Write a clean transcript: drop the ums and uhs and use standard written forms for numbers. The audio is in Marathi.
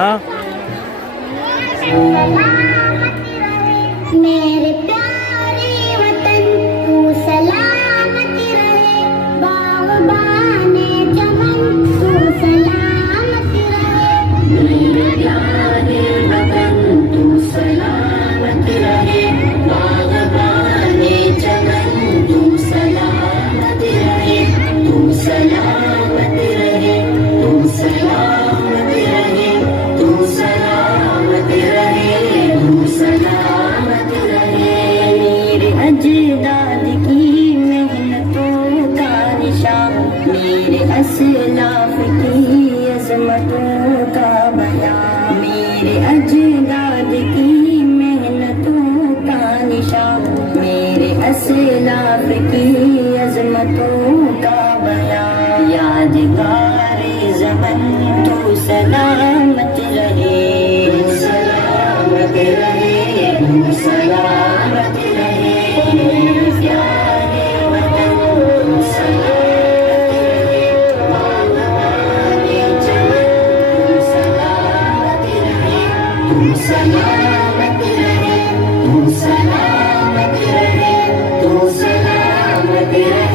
हाँ मेरे प्यारे वतन तू सलामत रहे, बाग़बाने चमन तू सलामत रहे। मेरे प्यारे वतन तू सलामत रहे, बाग़बाने चमन तू सलामत रहे, तू सलामत रहे, तू सलामत रहे, तू सलामत रहे, तू सलामत रहे। मेरे अजदाद की मेहनतों का निशान, मेरे असलाफ की अज़मतों का बयान, मेरे अजदाद की मेहनतों का निशान, मेरे असलाफ की अज़मतों का बयान। यादगार ज़मान तू सलामत रहे, तू सलामत रहे, तू सलामत रहे। मेरे प्यारे वतन तू सलामत रहे, बाग़बाने चमन तू सलामत रहे, तू सलामत रहे, तू सलामत रहे, तू सलामत रहे।